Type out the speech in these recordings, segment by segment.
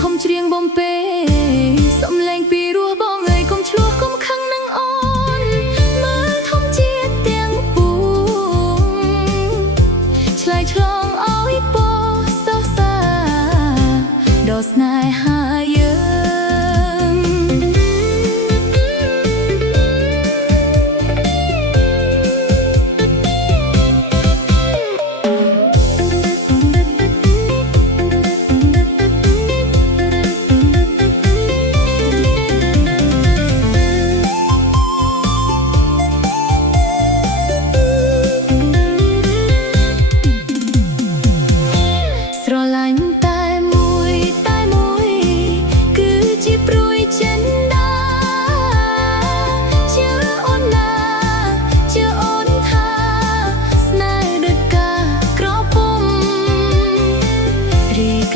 ខំច្រៀងបំពេសំឡេងពីរោះបងអើយកុំឆ្លោះកុំខឹងនឹងអូនមើលធំជាតិទាំងពួងឆ្លើយឆ្លងអោយពោសោះសាដល់ស្នេហាយើង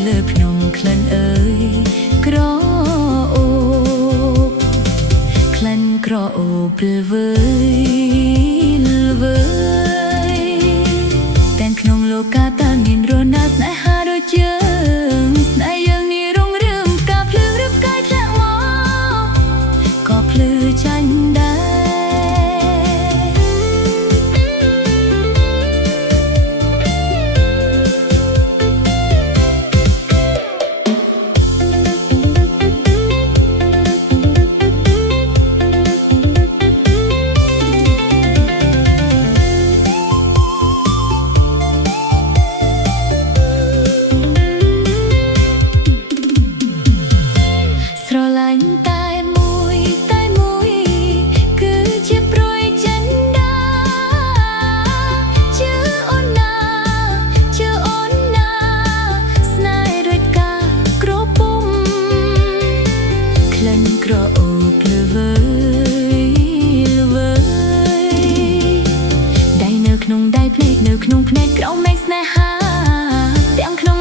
លើភ្នំក្លិនអើយក្រអូបក្លិនក្រអូបលវើយវើយតែក្នុងលោកាតើមានរណាស្នេហាដូចយើងស្នេហ៍យើងនេះរុងរឿងការភ្លឺរឹបកាយធ្លាក់មកក៏ភ្លឺចាញ់ដែរក្រអូបលវើយវើយដៃនៅក្នុងដៃភ្នែកនៅក្នុងភ្នែកក្រោមមេឃស្នេហាទាំងក្នុង